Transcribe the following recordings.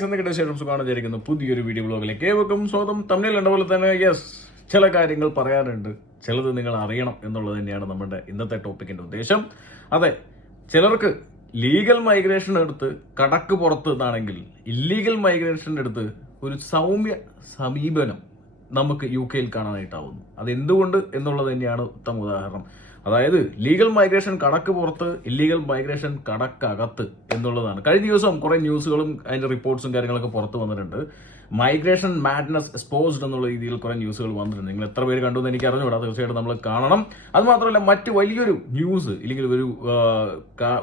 സുഖമാണെന്നിരിക്കുന്നു പുതിയൊരു വീഡിയോ ബ്ലോഗിലേക്ക് ഏവർക്കും സ്വാഗതം. തമിഴിൽ കണ്ട പോലെ തന്നെ ചില കാര്യങ്ങൾ പറയാനുണ്ട്, ചിലത് നിങ്ങൾ അറിയണം എന്നുള്ളത് തന്നെയാണ് നമ്മുടെ ഇന്നത്തെ ടോപ്പിക്കിന്റെ ഉദ്ദേശം. അതെ, ചിലർക്ക് ലീഗൽ മൈഗ്രേഷൻ എടുത്ത് കടക്ക് പുറത്ത് എന്നാണെങ്കിൽ ഇല്ലീഗൽ മൈഗ്രേഷൻ എടുത്ത് ഒരു സൗമ്യ സമീപനം നമുക്ക് UK കാണാനായിട്ടാവുന്നു. അതെന്തുകൊണ്ട് എന്നുള്ളത് തന്നെയാണ് ഉത്തമ ഉദാഹരണം. അതായത് ലീഗൽ മൈഗ്രേഷൻ കടക്ക് പുറത്ത്, ഇല്ലീഗൽ മൈഗ്രേഷൻ കടക്കകത്ത് എന്നുള്ളതാണ്. കഴിഞ്ഞ ദിവസം കുറെ ന്യൂസുകളും അതിന്റെ റിപ്പോർട്ട്സും കാര്യങ്ങളൊക്കെ പുറത്ത് വന്നിട്ടുണ്ട്. മൈഗ്രേഷൻ മാഡ്നസ് എക്സ്പോസ്ഡ് എന്നുള്ള രീതിയിൽ കുറെ ന്യൂസുകൾ വന്നിട്ടുണ്ട്. നിങ്ങൾ എത്ര പേര് കണ്ടു എന്ന് എനിക്ക് അറിഞ്ഞുകൂടാ, തീർച്ചയായിട്ടും നമ്മൾ കാണണം. അത് മാത്രമല്ല, മറ്റ് വലിയൊരു ന്യൂസ് ഇല്ലെങ്കിൽ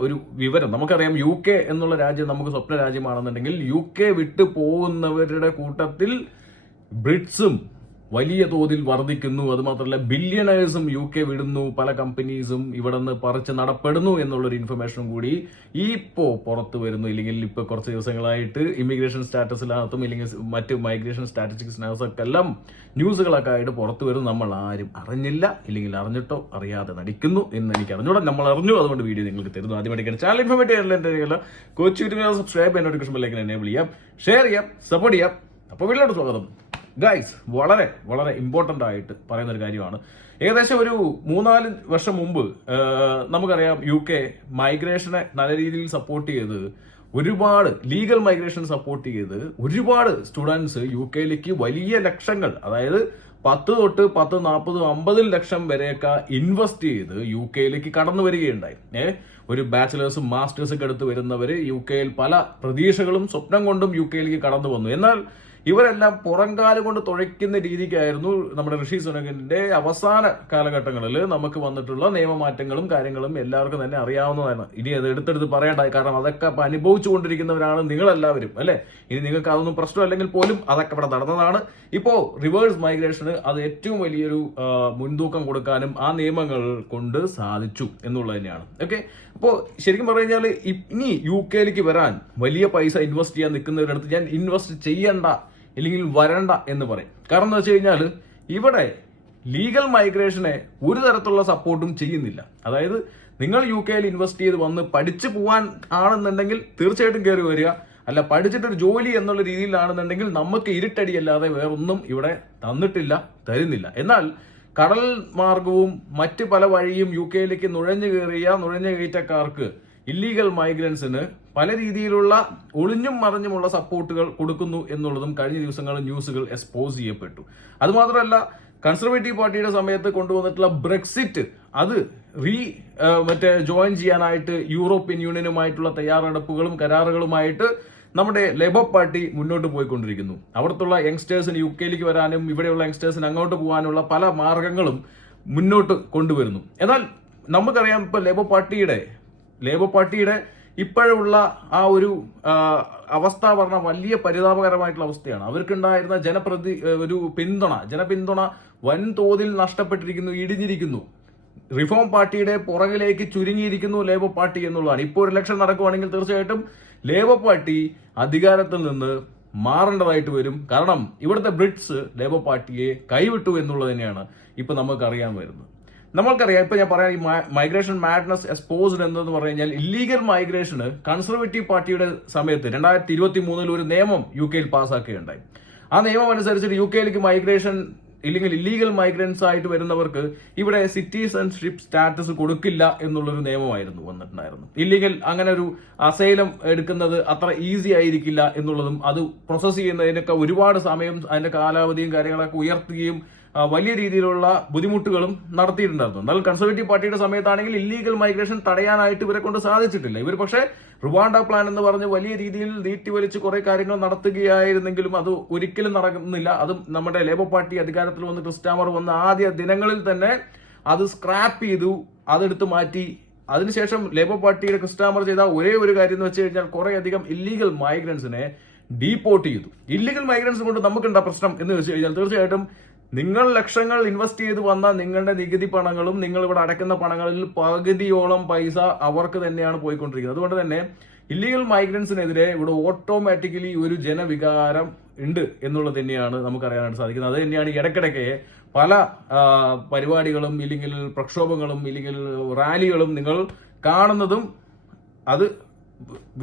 ഒരു വിവരം നമുക്കറിയാം. UK എന്നുള്ള രാജ്യം നമുക്ക് സ്വപ്ന രാജ്യമാണെന്നുണ്ടെങ്കിൽ UK വിട്ടു പോകുന്നവരുടെ കൂട്ടത്തിൽ ബ്രിട്സും വലിയ തോതിൽ വർദ്ധിക്കുന്നു. അതുമാത്രമല്ല, ബില്യണേഴ്സും UK വിടുന്നു, പല കമ്പനീസും ഇവിടെ നിന്ന് പറിച്ച് നടപ്പെടുന്നു എന്നുള്ളൊരു ഇൻഫർമേഷനും കൂടി ഇപ്പോൾ പുറത്ത് വരുന്നു. ഇല്ലെങ്കിൽ ഇപ്പോൾ കുറച്ച് ദിവസങ്ങളായിട്ട് ഇമിഗ്രേഷൻ സ്റ്റാറ്റസിനകത്തും ഇല്ലെങ്കിൽ മറ്റ് മൈഗ്രേഷൻ സ്റ്റാറ്റിസ്റ്റിക്സിനകത്തൊക്കെ എല്ലാം ന്യൂസുകളൊക്കെ ആയിട്ട് പുറത്ത് വരുന്നു. നമ്മൾ ആരും അറിഞ്ഞില്ല, ഇല്ലെങ്കിൽ അറിഞ്ഞിട്ടോ അറിയാതെ നടിക്കുന്നു എന്ന് എനിക്ക് അറിഞ്ഞൂടാ. നമ്മൾ അറിഞ്ഞു, അതുകൊണ്ട് വീഡിയോ നിങ്ങൾക്ക് തരുന്നു. ആദ്യമായിട്ട് ചാനൽ ഇൻഫോർമേറ്റീവ് കൊച്ചു യൂട്യൂബ് സബ്സ്ക്രൈബ് ചെയ്യാൻ നോട്ടിഫിക്കേഷൻ ബെല്ലൈക്കൻ എനേബിൾ ചെയ്യാം, ഷെയർ ചെയ്യാം, സപ്പോർട്ട് ചെയ്യാം. അപ്പോൾ വീട്ടിലോട്ട് സ്വാഗതം. ഗൈസ്, വളരെ വളരെ ഇമ്പോർട്ടൻ്റ് ആയിട്ട് പറയുന്ന ഒരു കാര്യമാണ്. ഏകദേശം ഒരു 3-4 വർഷം മുമ്പ് നമുക്കറിയാം UK മൈഗ്രേഷനെ നല്ല രീതിയിൽ സപ്പോർട്ട് ചെയ്ത്, ഒരുപാട് ലീഗൽ മൈഗ്രേഷൻ സപ്പോർട്ട് ചെയ്ത് ഒരുപാട് സ്റ്റുഡൻസ് UKയിലേക്ക് വലിയ ലക്ഷങ്ങൾ, അതായത് 10 തൊട്ട് 10, 40, 50 ലക്ഷം വരെയൊക്കെ ഇൻവെസ്റ്റ് ചെയ്ത് UKയിലേക്ക് കടന്നു വരികയുണ്ടായി. ഒരു ബാച്ചിലേഴ്സും മാസ്റ്റേഴ്സൊക്കെ എടുത്ത് വരുന്നവര് UKയിൽ പല പ്രതീക്ഷകളും സ്വപ്നം കൊണ്ടും UKയിലേക്ക് കടന്നു വന്നു. എന്നാൽ ഇവരെല്ലാം പുറംകാല് കൊണ്ട് തുഴയ്ക്കുന്ന രീതിക്കായിരുന്നു നമ്മുടെ ഋഷി സുനകിന്റെ അവസാന കാലഘട്ടങ്ങളിൽ നമുക്ക് വന്നിട്ടുള്ള നിയമമാറ്റങ്ങളും കാര്യങ്ങളും എല്ലാവർക്കും തന്നെ അറിയാവുന്നതാണ്. ഇനി അത് എടുത്തെടുത്ത് പറയണ്ടായി, കാരണം അതൊക്കെ അനുഭവിച്ചു കൊണ്ടിരിക്കുന്നവരാണ് നിങ്ങളെല്ലാവരും, അല്ലെ? ഇനി നിങ്ങൾക്ക് അതൊന്നും പ്രശ്നമല്ലെങ്കിൽ പോലും അതൊക്കെ ഇവിടെ നടന്നതാണ്. ഇപ്പോ റിവേഴ്സ് മൈഗ്രേഷന് അത് ഏറ്റവും വലിയൊരു മുൻതൂക്കം കൊടുക്കാനും ആ നിയമങ്ങൾ കൊണ്ട് സാധിച്ചു എന്നുള്ളത് തന്നെയാണ്. ഓക്കെ, അപ്പോൾ ശരിക്കും പറഞ്ഞു കഴിഞ്ഞാൽ ഇനി UKയിലേക്ക് വരാൻ വലിയ പൈസ ഇൻവെസ്റ്റ് ചെയ്യാൻ നിൽക്കുന്നവരുടെ അടുത്ത് ഞാൻ ഇൻവെസ്റ്റ് ചെയ്യണ്ട ഇല്ലെങ്കിൽ വരണ്ട എന്ന് പറയും. കാരണം എന്താ വെച്ച് കഴിഞ്ഞാൽ ഇവിടെ ലീഗൽ മൈഗ്രേഷനെ ഒരു തരത്തിലുള്ള സപ്പോർട്ടും ചെയ്യുന്നില്ല. അതായത് നിങ്ങൾ UKയിൽ ഇൻവെസ്റ്റ് ചെയ്ത് വന്ന് പഠിച്ചു പോകാൻ ആണെന്നുണ്ടെങ്കിൽ തീർച്ചയായിട്ടും കയറി വരിക, അല്ല പഠിച്ചിട്ടൊരു ജോലി എന്നുള്ള രീതിയിലാണെന്നുണ്ടെങ്കിൽ നമുക്ക് ഇരുട്ടടിയല്ലാതെ വേറൊന്നും ഇവിടെ തന്നിട്ടില്ല, തരുന്നില്ല. എന്നാൽ കടൽ മാർഗവും മറ്റ് പല വഴിയും UKയിലേക്ക് നുഴഞ്ഞു കയറ്റക്കാർക്ക്, ഇല്ലീഗൽ മൈഗ്രൻസിന് പല രീതിയിലുള്ള ഒളിഞ്ഞും മറിഞ്ഞുമുള്ള സപ്പോർട്ടുകൾ കൊടുക്കുന്നു എന്നുള്ളതും കഴിഞ്ഞ ദിവസങ്ങളിൽ ന്യൂസുകൾ എക്സ്പോസ് ചെയ്യപ്പെട്ടു. അതുമാത്രമല്ല, കൺസർവേറ്റീവ് പാർട്ടിയുടെ സമയത്ത് കൊണ്ടുവന്നിട്ടുള്ള ബ്രെക്സിറ്റ് അത് ജോയിൻ ചെയ്യാനായിട്ട് യൂറോപ്യൻ യൂണിയനുമായിട്ടുള്ള തയ്യാറെടുപ്പുകളും കരാറുകളുമായിട്ട് നമ്മുടെ ലേബർ പാർട്ടി മുന്നോട്ട് പോയിക്കൊണ്ടിരിക്കുന്നു. അവിടുത്തെ യങ്സ്റ്റേഴ്സിന് UKയിലേക്ക് വരാനും ഇവിടെയുള്ള യങ്സ്റ്റേഴ്സിന് അങ്ങോട്ട് പോകാനുള്ള പല മാർഗങ്ങളും മുന്നോട്ട് കൊണ്ടുവരുന്നു. എന്നാൽ നമുക്കറിയാം, ഇപ്പൊ ലേബർ പാർട്ടിയുടെ ഇപ്പോഴുള്ള ആ ഒരു അവസ്ഥ പറഞ്ഞാൽ വലിയ പരിതാപകരമായിട്ടുള്ള അവസ്ഥയാണ്. അവർക്കുണ്ടായിരുന്ന ജനപിന്തുണ വൻതോതിൽ നഷ്ടപ്പെട്ടിരിക്കുന്നു, ഇടിഞ്ഞിരിക്കുന്നു. റിഫോം പാർട്ടിയുടെ പുറകിലേക്ക് ചുരുങ്ങിയിരിക്കുന്നു ലേബർ പാർട്ടി എന്നുള്ളതാണ്. ഇപ്പോൾ ഒരു ഇലക്ഷൻ നടക്കുകയാണെങ്കിൽ തീർച്ചയായിട്ടും ലേബർ പാർട്ടി അധികാരത്തിൽ നിന്ന് മാറേണ്ടതായിട്ട് വരും. കാരണം ഇവിടുത്തെ ബ്രിട്സ് ലേബർ പാർട്ടിയെ കൈവിട്ടു എന്നുള്ളത് തന്നെയാണ് ഇപ്പൊ നമുക്കറിയാൻ വരുന്നത്. നമ്മൾക്കറിയാം, ഇപ്പൊ ഞാൻ പറയാം, ഈ മൈഗ്രേഷൻ മാഡ്നസ് എക്സ്പോസ്ഡ് എന്തെന്ന് പറഞ്ഞു കഴിഞ്ഞാൽ ഇല്ലീഗൽ മൈഗ്രേഷന് കൺസർവേറ്റീവ് പാർട്ടിയുടെ സമയത്ത് 2023 ഒരു നിയമം UKയിൽ പാസ്സാക്കുകയുണ്ടായി. ആ നിയമം അനുസരിച്ചിട്ട് UKയിലേക്ക് മൈഗ്രേഷൻ ഇല്ലെങ്കിൽ ഇല്ലീഗൽ മൈഗ്രൻസ് ആയിട്ട് വരുന്നവർക്ക് ഇവിടെ സിറ്റിസൺഷിപ്പ് സ്റ്റാറ്റസ് കൊടുക്കില്ല എന്നുള്ളൊരു നിയമമായിരുന്നു വന്നിട്ടുണ്ടായിരുന്നു. ഇല്ലീഗൽ അങ്ങനെ ഒരു അസൈലം എടുക്കുന്നത് അത്ര ഈസി ആയിരിക്കില്ല എന്നുള്ളതും, അത് പ്രോസസ് ചെയ്യുന്നതിനൊക്കെ ഒരുപാട് സമയം അതിന്റെ കാലാവധിയും കാര്യങ്ങളൊക്കെ ഉയർത്തുകയും വലിയ രീതിയിലുള്ള ബുദ്ധിമുട്ടുകളും നടത്തിയിട്ടുണ്ടായിരുന്നു. എന്നാൽ കൺസർവേറ്റീവ് പാർട്ടിയുടെ സമയത്താണെങ്കിൽ ഇല്ലീഗൽ മൈഗ്രേഷൻ തടയാനായിട്ട് ഇവരെ കൊണ്ട് സാധിച്ചിട്ടില്ല. ഇവർ പക്ഷേ റുവാണ്ട പ്ലാൻ എന്ന് പറഞ്ഞ് വലിയ രീതിയിൽ നീട്ടിവലിച്ച് കുറെ കാര്യങ്ങൾ നടത്തുകയായിരുന്നെങ്കിലും അത് ഒരിക്കലും നടക്കുന്നില്ല. അതും നമ്മുടെ ലേബർ പാർട്ടി അധികാരത്തിൽ വന്ന് ക്രിസ്റ്റാമർ വന്ന ആദ്യ ദിനങ്ങളിൽ തന്നെ അത് സ്ക്രാപ്പ് ചെയ്തു, അതെടുത്ത് മാറ്റി. അതിനുശേഷം ലേബർ പാർട്ടിയുടെ ക്രിസ്റ്റാമർ ചെയ്ത ഒരേ ഒരു കാര്യം എന്ന് വെച്ച് കഴിഞ്ഞാൽ കുറെ അധികം ഇല്ലീഗൽ മൈഗ്രൻസിനെ ഡീപ്പോർട്ട് ചെയ്തു. ഇല്ലീഗൽ മൈഗ്രൻസ് കൊണ്ട് നമുക്കുണ്ടാ പ്രശ്നം എന്ന് വെച്ച് കഴിഞ്ഞാൽ തീർച്ചയായിട്ടും നിങ്ങൾ ലക്ഷങ്ങൾ ഇൻവെസ്റ്റ് ചെയ്ത് വന്ന നിങ്ങളുടെ നികുതി പണങ്ങളും നിങ്ങൾ ഇവിടെ അടയ്ക്കുന്ന പണങ്ങളിൽ പകുതിയോളം പൈസ അവർക്ക് തന്നെയാണ് പോയിക്കൊണ്ടിരിക്കുന്നത്. അതുകൊണ്ട് തന്നെ ഇല്ലീഗൽ മൈഗ്രൻസിനെതിരെ ഇവിടെ ഓട്ടോമാറ്റിക്കലി ഒരു ജനവികാരം ഉണ്ട് എന്നുള്ളത് തന്നെയാണ് നമുക്കറിയാനായിട്ട് സാധിക്കുന്നത്. അത് തന്നെയാണ് ഇടയ്ക്കിടയ്ക്ക് പല പരിപാടികളും ഇല്ലെങ്കിൽ പ്രക്ഷോഭങ്ങളും ഇല്ലെങ്കിൽ റാലികളും നിങ്ങൾ കാണുന്നതും അത്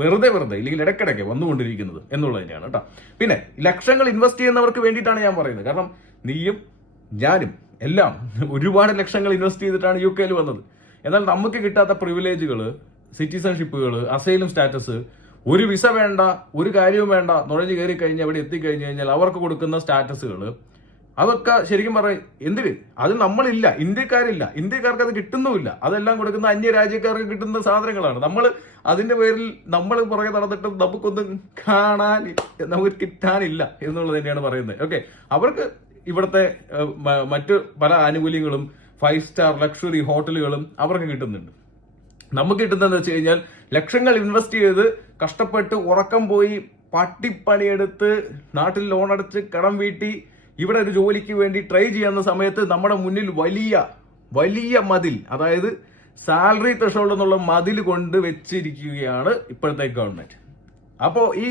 വെറുതെ ഇല്ലെങ്കിൽ ഇടയ്ക്കിടയ്ക്ക് വന്നുകൊണ്ടിരിക്കുന്നത് എന്നുള്ളത് തന്നെയാണ് കേട്ടോ. പിന്നെ ലക്ഷങ്ങൾ ഇൻവെസ്റ്റ് ചെയ്യുന്നവർക്ക് വേണ്ടിയിട്ടാണ് ഞാൻ പറയുന്നത്. കാരണം നീയും ഞാനും എല്ലാം ഒരുപാട് ലക്ഷങ്ങൾ ഇൻവെസ്റ്റ് ചെയ്തിട്ടാണ് യു കെയിൽ വന്നത്. എന്നാൽ നമുക്ക് കിട്ടാത്ത പ്രിവിലേജുകൾ, സിറ്റിസൺഷിപ്പുകൾ, അസൈലം സ്റ്റാറ്റസ്, ഒരു വിസ വേണ്ട, ഒരു കാര്യവും വേണ്ട, നുഴഞ്ഞു കയറി കഴിഞ്ഞാൽ അവിടെ എത്തിക്കഴിഞ്ഞു കഴിഞ്ഞാൽ അവർക്ക് കൊടുക്കുന്ന സ്റ്റാറ്റസുകൾ, അതൊക്കെ ശരിക്കും പറയും എന്തിന്, അത് നമ്മളില്ല, ഇന്ത്യക്കാർക്ക് അത് കിട്ടുന്നുമില്ല. അതെല്ലാം കൊടുക്കുന്ന അന്യരാജ്യക്കാർക്ക് കിട്ടുന്ന സാധനങ്ങളാണ്. നമ്മൾ അതിന്റെ പേരിൽ നമ്മൾ പുറകെ നടന്നിട്ടും നമുക്കൊന്നും നമുക്ക് കിട്ടാനില്ല എന്നുള്ളത് തന്നെയാണ് പറയുന്നത്. ഓക്കെ, അവർക്ക് ഇവിടുത്തെ മറ്റു പല ആനുകൂല്യങ്ങളും 5 സ്റ്റാർ ലക്ഷറി ഹോട്ടലുകളും അവർക്ക് കിട്ടുന്നുണ്ട്. നമുക്ക് കിട്ടുന്നതെന്ന് വെച്ച് കഴിഞ്ഞാൽ ലക്ഷങ്ങൾ ഇൻവെസ്റ്റ് ചെയ്ത് കഷ്ടപ്പെട്ട് ഉറക്കം പോയി പട്ടിപ്പണിയെടുത്ത് നാട്ടിൽ ലോൺ അടച്ച് കടം വീട്ടി ഇവിടെ ഒരു ജോലിക്ക് വേണ്ടി ട്രൈ ചെയ്യുന്ന സമയത്ത് നമ്മുടെ മുന്നിൽ വലിയ മതിൽ, അതായത് സാലറി ത്രെഷോൾഡ് എന്നുള്ള മതിൽ കൊണ്ട് വെച്ചിരിക്കുകയാണ് ഇപ്പോഴത്തെ ഗവൺമെന്റ്. അപ്പോൾ ഈ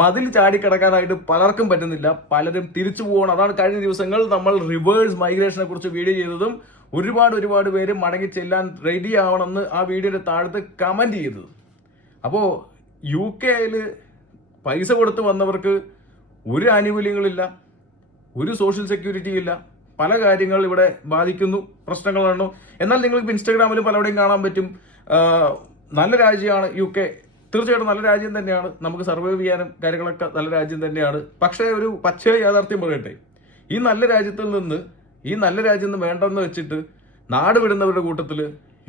മതിൽ ചാടിക്കിടക്കാനായിട്ട് പലർക്കും പറ്റുന്നില്ല, പലരും തിരിച്ചു പോകണം. അതാണ് കഴിഞ്ഞ ദിവസങ്ങൾ നമ്മൾ റിവേഴ്സ് മൈഗ്രേഷനെ കുറിച്ച് വീഡിയോ ചെയ്തതും ഒരുപാട് പേര് മടങ്ങി ചെല്ലാൻ റെഡി ആവണമെന്ന് ആ വീഡിയോയുടെ താഴത്ത് കമന്റ് ചെയ്തത്. അപ്പോൾ യു കെയിൽ പൈസ കൊടുത്ത് വന്നവർക്ക് ഒരു ആനുകൂല്യങ്ങളില്ല, ഒരു സോഷ്യൽ സെക്യൂരിറ്റി ഇല്ല, പല കാര്യങ്ങൾ ഇവിടെ ബാധിക്കുന്നു, പ്രശ്നങ്ങളാണോ. എന്നാൽ നിങ്ങൾക്ക് ഇൻസ്റ്റാഗ്രാമിൽ പലവിടെയും കാണാൻ പറ്റും നല്ല രാജ്യമാണ് യു കെ. തീർച്ചയായിട്ടും നല്ല രാജ്യം തന്നെയാണ്, നമുക്ക് സർവൈവ് ചെയ്യാനും കാര്യങ്ങളൊക്കെ നല്ല രാജ്യം തന്നെയാണ്. പക്ഷേ ഒരു പച്ച യാഥാർത്ഥ്യം പറയട്ടെ, ഈ നല്ല രാജ്യം വേണ്ടെന്ന് വെച്ചിട്ട് നാട് വിടുന്നവരുടെ കൂട്ടത്തിൽ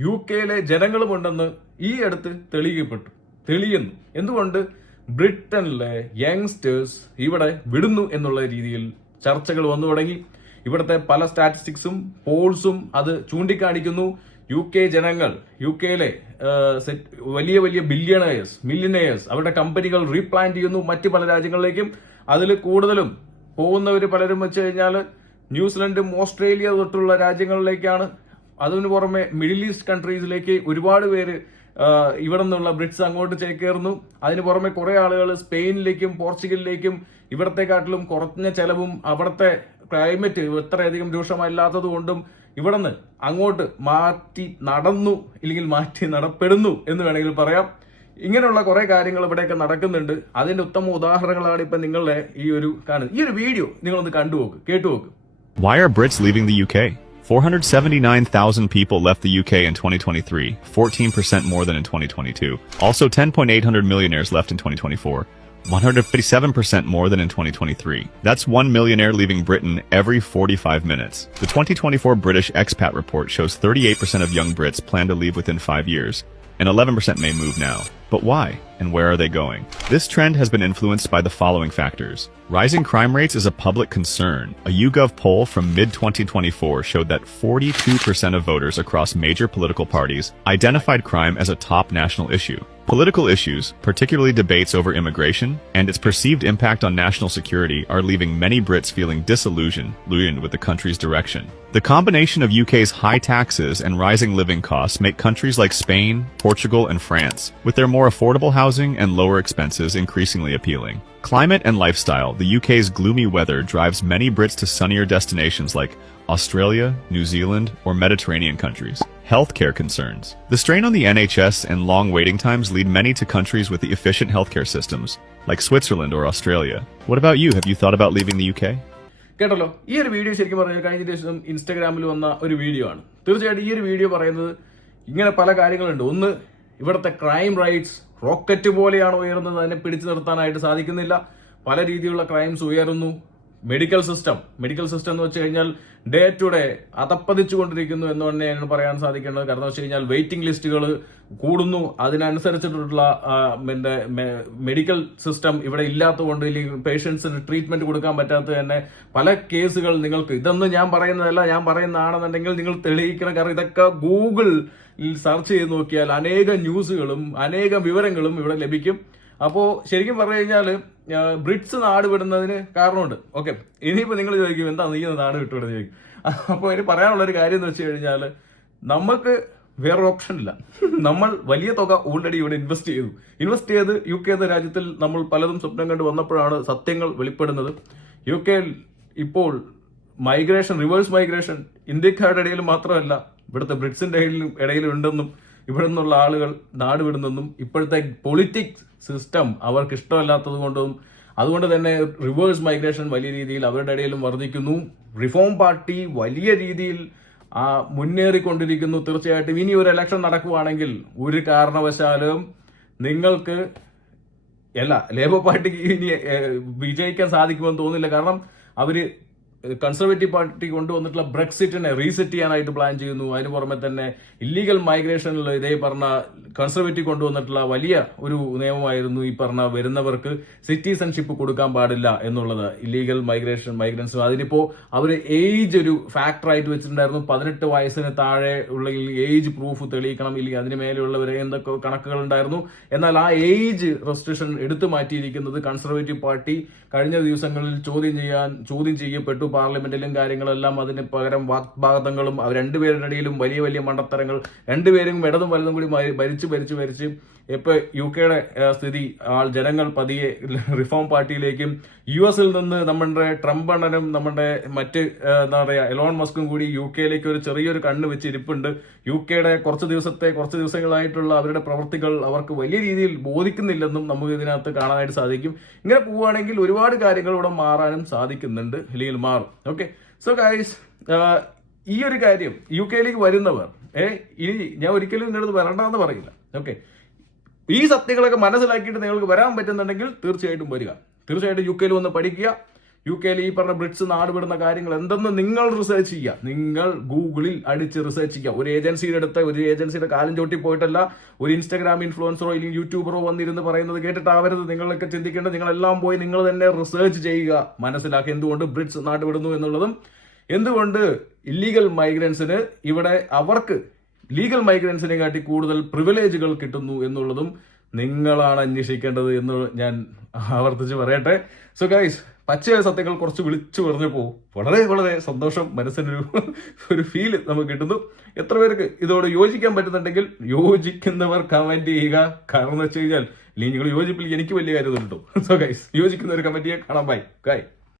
യു കെയിലെ ജനങ്ങളുമുണ്ടെന്ന് ഈ അടുത്ത് തെളിയുന്നു. എന്തുകൊണ്ട് ബ്രിട്ടനിലെ യങ്സ്റ്റേഴ്സ് ഇവിടെ വിടുന്നു എന്നുള്ള രീതിയിൽ ചർച്ചകൾ വന്നു തുടങ്ങി. ഇവിടുത്തെ പല സ്റ്റാറ്റിസ്റ്റിക്സും പോൾസും അത് ചൂണ്ടിക്കാണിക്കുന്നു. യു കെ ജനങ്ങൾ, യു കെയിലെ വലിയ മില്യണേഴ്സ് അവരുടെ കമ്പനികൾ റീപ്ലാന്റ് ചെയ്യുന്നു മറ്റു പല രാജ്യങ്ങളിലേക്കും. അതിൽ കൂടുതലും പോകുന്നവർ പലരും വെച്ച് കഴിഞ്ഞാൽ ന്യൂസിലൻഡും ഓസ്ട്രേലിയ തൊട്ടുള്ള രാജ്യങ്ങളിലേക്കാണ്. അതിനു പുറമെ മിഡിൽ ഈസ്റ്റ് കൺട്രീസിലേക്ക് ഒരുപാട് പേര് ഇവിടെ നിന്നുള്ള ബ്രിറ്റ്സ് അങ്ങോട്ട് ചേക്കേറുന്നു. അതിന് പുറമെ കുറെ ആളുകൾ സ്പെയിനിലേക്കും പോർച്ചുഗലിലേക്കും ഇവിടത്തെക്കാട്ടിലും കുറഞ്ഞ ചെലവും അവിടുത്തെ ക്ലൈമറ്റ് ഇത്രയധികം രൂക്ഷമല്ലാത്തത് കൊണ്ടും ഇവിടെ നിന്ന് അങ്ങോട്ട് മാറ്റി നടപ്പെടുന്നു എന്ന് വേണമെങ്കിൽ പറയാം. ഇങ്ങനെയുള്ള കുറെ കാര്യങ്ങൾ ഇവിടെയൊക്കെ നടക്കുന്നുണ്ട്. അതിന്റെ ഉത്തമ ഉദാഹരണങ്ങളാണ് ഇപ്പൊ നിങ്ങളുടെ ഈ ഒരു വീഡിയോ നിങ്ങളൊന്ന് കേട്ടുനോക്ക്. Why are Brits leaving the UK? 479,000 people left the UK in 2023, 14% more than in 2022. Also 10.800 millionaires left in 2024. 157% more than in 2023. That's 1 millionaire leaving Britain every 45 minutes. The 2024 British Expat Report shows 38% of young Brits plan to leave within 5 years, and 11% may move now. But why, and where are they going? This trend has been influenced by the following factors. Rising crime rates is a public concern. A YouGov poll from mid-2024 showed that 42% of voters across major political parties identified crime as a top national issue. Political issues, particularly debates over immigration and its perceived impact on national security, are leaving many Brits feeling disillusioned with the country's direction. The combination of UK's high taxes and rising living costs make countries like Spain, Portugal, and France, with their more affordable housing and lower expenses, increasingly appealing. Climate and lifestyle. The UK's gloomy weather drives many Brits to sunnier destinations like Australia, New Zealand, or Mediterranean countries. Healthcare concerns. The strain on the NHS and long waiting times lead many to countries with the efficient healthcare systems, like Switzerland or Australia. What about you? Have you thought about leaving the UK? കേട്ടല്ലോ, ഈ ഒരു video ശരിക്കും പറഞ്ഞാൽ കഴിഞ്ഞ ദിവസം ഇൻസ്റ്റാഗ്രാമിൽ വന്ന ഒരു വീഡിയോ ആണ്. തീർച്ചയായിട്ടും ഈ ഒരു വീഡിയോ പറയുന്നത് ഇങ്ങനെ പല കാര്യങ്ങളുണ്ട്. ഒന്ന്, ഇവിടുത്തെ ക്രൈം റേറ്റ്സ് റോക്കറ്റ് പോലെയാണ് ഉയർന്നത്, അതിനെ പിടിച്ചു നിർത്താനായിട്ട് സാധിക്കുന്നില്ല. പല രീതിയിലുള്ള ക്രൈംസ് ഉയരുന്നു. മെഡിക്കൽ സിസ്റ്റം എന്ന് വെച്ച് കഴിഞ്ഞാൽ ഡേ ടു ഡേ അതപ്പതിച്ചുകൊണ്ടിരിക്കുന്നു എന്ന് തന്നെയാണ് പറയാൻ സാധിക്കുന്നത്. കാരണം വെച്ച് കഴിഞ്ഞാൽ വെയിറ്റിംഗ് ലിസ്റ്റുകൾ കൂടുന്നു. അതിനനുസരിച്ചിട്ടുള്ള മെഡിക്കൽ സിസ്റ്റം ഇവിടെ ഇല്ലാത്തതുകൊണ്ട്, ഇല്ലെങ്കിൽ പേഷ്യൻസിന് ട്രീറ്റ്മെന്റ് കൊടുക്കാൻ പറ്റാത്തത് തന്നെ പല കേസുകൾ നിങ്ങൾക്ക്, ഇതൊന്നും ഞാൻ പറയുന്നതല്ല, ഞാൻ പറയുന്നതാണെന്നുണ്ടെങ്കിൽ നിങ്ങൾ തെളിയിക്കണം. കാരണം ഇതൊക്കെ ഗൂഗിൾ സെർച്ച് ചെയ്ത് നോക്കിയാൽ അനേകം ന്യൂസുകളും അനേകം വിവരങ്ങളും ഇവിടെ ലഭിക്കും. അപ്പോൾ ശരിക്കും പറഞ്ഞു കഴിഞ്ഞാൽ ബ്രിറ്റ്സ് നാട് വിടുന്നതിന് കാരണമുണ്ട്. ഓക്കെ, ഇനിയിപ്പോൾ നിങ്ങൾ ചോദിക്കും എന്താ നീ നാട് വിട്ടുവിടുന്നത് ചോദിക്കും. അപ്പോൾ എനിക്ക് പറയാനുള്ളൊരു കാര്യം എന്ന് വെച്ച് കഴിഞ്ഞാൽ നമുക്ക് വേറൊരു ഓപ്ഷൻ ഇല്ല. നമ്മൾ വലിയ തുക ഓൾറെഡി ഇവിടെ ഇൻവെസ്റ്റ് ചെയ്ത് യു കെ എന്ന രാജ്യത്തിൽ നമ്മൾ പലതും സ്വപ്നം കണ്ട് വന്നപ്പോഴാണ് സത്യങ്ങൾ വെളിപ്പെടുന്നത്. യു കെയിൽ ഇപ്പോൾ റിവേഴ്സ് മൈഗ്രേഷൻ ഇന്ത്യക്കാരുടെ ഇടയിൽ മാത്രമല്ല, ഇവിടുത്തെ ബ്രിറ്റ്സിന്റെ ഇടയിലുണ്ടെന്നും ഇവിടെ നിന്നുള്ള ആളുകൾ നാട് വിടുന്നെന്നും ഇപ്പോഴത്തെ പൊളിറ്റിക്സ് സിസ്റ്റം അവർക്ക് ഇഷ്ടമല്ലാത്തത് കൊണ്ടും അതുകൊണ്ട് തന്നെ റിവേഴ്സ് മൈഗ്രേഷൻ വലിയ രീതിയിൽ അവരുടെ ഇടയിലും വർദ്ധിക്കുന്നു. റിഫോം പാർട്ടി വലിയ രീതിയിൽ മുന്നേറിക്കൊണ്ടിരിക്കുന്നു. തീർച്ചയായിട്ടും ഇനി ഒരു ഇലക്ഷൻ നടക്കുവാണെങ്കിൽ ഒരു കാരണവശാലും നിങ്ങൾക്ക് ലേബർ പാർട്ടിക്ക് ഇനി വിജയിക്കാൻ സാധിക്കുമെന്ന് തോന്നുന്നില്ല. കാരണം അവര് കൺസർവേറ്റീവ് പാർട്ടി കൊണ്ടുവന്നിട്ടുള്ള ബ്രെക്സിറ്റിനെ റീസെറ്റ് ചെയ്യാനായിട്ട് പ്ലാൻ ചെയ്യുന്നു. അതിന് പുറമെ തന്നെ ഇല്ലീഗൽ മൈഗ്രേഷനിൽ ഇതേ പറഞ്ഞ കൺസർവേറ്റീവ് കൊണ്ടുവന്നിട്ടുള്ള വലിയ ഒരു നിയമമായിരുന്നു ഈ പറഞ്ഞ വരുന്നവർക്ക് സിറ്റിസൺഷിപ്പ് കൊടുക്കാൻ പാടില്ല എന്നുള്ളത്. ഇല്ലീഗൽ മൈഗ്രൻസ് അതിനിപ്പോ അവര് ഏജ് ഒരു ഫാക്ടറായിട്ട് വെച്ചിട്ടുണ്ടായിരുന്നു. 18 വയസ്സിന് താഴെ ഉള്ള ഏജ് പ്രൂഫ് തെളിയിക്കണം, ഇല്ലെങ്കിൽ അതിന് മേലെയുള്ളവരെ എന്തൊക്കെ കണക്കുകൾ ഉണ്ടായിരുന്നു. എന്നാൽ ആ ഏജ് റെസ്ട്രിക്ഷൻ എടുത്തു മാറ്റിയിരിക്കുന്നത് കൺസർവേറ്റീവ് പാർട്ടി കഴിഞ്ഞ ദിവസങ്ങളിൽ ചോദ്യം ചെയ്യപ്പെട്ടു പാർലമെന്റിലും കാര്യങ്ങളെല്ലാം. അതിന് പകരം വാഗ്വാദങ്ങളും രണ്ടുപേരുടെ ഇടയിലും വലിയ വലിയ മണ്ടത്തരങ്ങൾ, രണ്ടുപേരും ഇടതും വലതും കൂടി ഭരിച്ച് ഇപ്പൊ UK സ്ഥിതി ജനങ്ങൾ പതിയെ റിഫോം പാർട്ടിയിലേക്കും US നിന്ന് നമ്മുടെ ട്രംപ് അണ്ണനും നമ്മുടെ മറ്റ് എന്താ പറയാ എലോൺ മസ്കും കൂടി UK ഒരു ചെറിയൊരു കണ്ണ് വെച്ച് ഇരിപ്പുണ്ട്. UK കുറച്ച് ദിവസങ്ങളായിട്ടുള്ള അവരുടെ പ്രവർത്തികൾ അവർക്ക് വലിയ രീതിയിൽ ബോധിക്കുന്നില്ലെന്നും നമുക്ക് ഇതിനകത്ത് കാണാനായിട്ട് സാധിക്കും. ഇങ്ങനെ പോവുകയാണെങ്കിൽ ഒരുപാട് കാര്യങ്ങൾ ഇവിടെ മാറാനും സാധിക്കുന്നുണ്ട്, അല്ലെങ്കിൽ മാറും. ഓക്കെ, സോ ഗൈസ്, ഈ ഒരു കാര്യം UK വരുന്നവർ ഇനി ഞാൻ ഒരിക്കലും നിങ്ങളത് വരണ്ടെന്ന് പറയില്ല. ഓക്കെ, ഈ സത്യങ്ങളൊക്കെ മനസ്സിലാക്കിയിട്ട് നിങ്ങൾക്ക് വരാൻ പറ്റുന്നുണ്ടെങ്കിൽ തീർച്ചയായിട്ടും വരിക. തീർച്ചയായിട്ടും UK വന്ന് പഠിക്കുക. UK ഈ പറഞ്ഞ ബ്രിക്സ് നാട് വിടുന്ന കാര്യങ്ങൾ എന്തെന്ന് നിങ്ങൾ റിസർച്ച് ചെയ്യുക. നിങ്ങൾ ഗൂഗിളിൽ അടിച്ച് റിസർച്ച് ചെയ്യുക. ഒരു ഏജൻസിയുടെ കാലം ചോട്ടി പോയിട്ടല്ല, ഒരു ഇൻസ്റ്റാഗ്രാം ഇൻഫ്ലുവൻസറോ അല്ലെങ്കിൽ യൂട്യൂബറോ വന്നിരുന്ന് പറയുന്നത് കേട്ടിട്ടാവരുത് നിങ്ങളൊക്കെ ചിന്തിക്കേണ്ടത്. നിങ്ങളെല്ലാം പോയി നിങ്ങൾ തന്നെ റിസർച്ച് ചെയ്യുക, മനസ്സിലാക്കുക എന്തുകൊണ്ട് ബ്രിക്സ് നാട് വിടുന്നു എന്നുള്ളതും, എന്തുകൊണ്ട് ഇല്ലീഗൽ മൈഗ്രൻസിന് ഇവിടെ അവർക്ക് ലീഗൽ മൈഗ്രൻസിനെ കാട്ടി കൂടുതൽ പ്രിവിലേജുകൾ കിട്ടുന്നു എന്നുള്ളതും നിങ്ങളാണ് അന്വേഷിക്കേണ്ടത് എന്ന് ഞാൻ ആവർത്തിച്ച് പറയട്ടെ. സോ ഗൈസ്, പച്ചയായ സത്യങ്ങൾ കുറച്ച് വിളിച്ചു പറഞ്ഞപ്പോൾ വളരെ വളരെ സന്തോഷം, മനസ്സിനൊരു ഫീൽ നമുക്ക് കിട്ടുന്നു. എത്ര പേർക്ക് ഇതോട് യോജിക്കാൻ പറ്റുന്നുണ്ടെങ്കിൽ യോജിക്കുന്നവർ കമന്റ് ചെയ്യുക. കാരണം എന്ന് വെച്ച് കഴിഞ്ഞാൽ നിങ്ങൾ യോജിപ്പിൽ എനിക്ക് വലിയ കാര്യം കേട്ടോ. സോ ഗൈസ്, യോജിക്കുന്നവർ കമന്റ് ചെയ്യുക. കാണാം, ബൈ.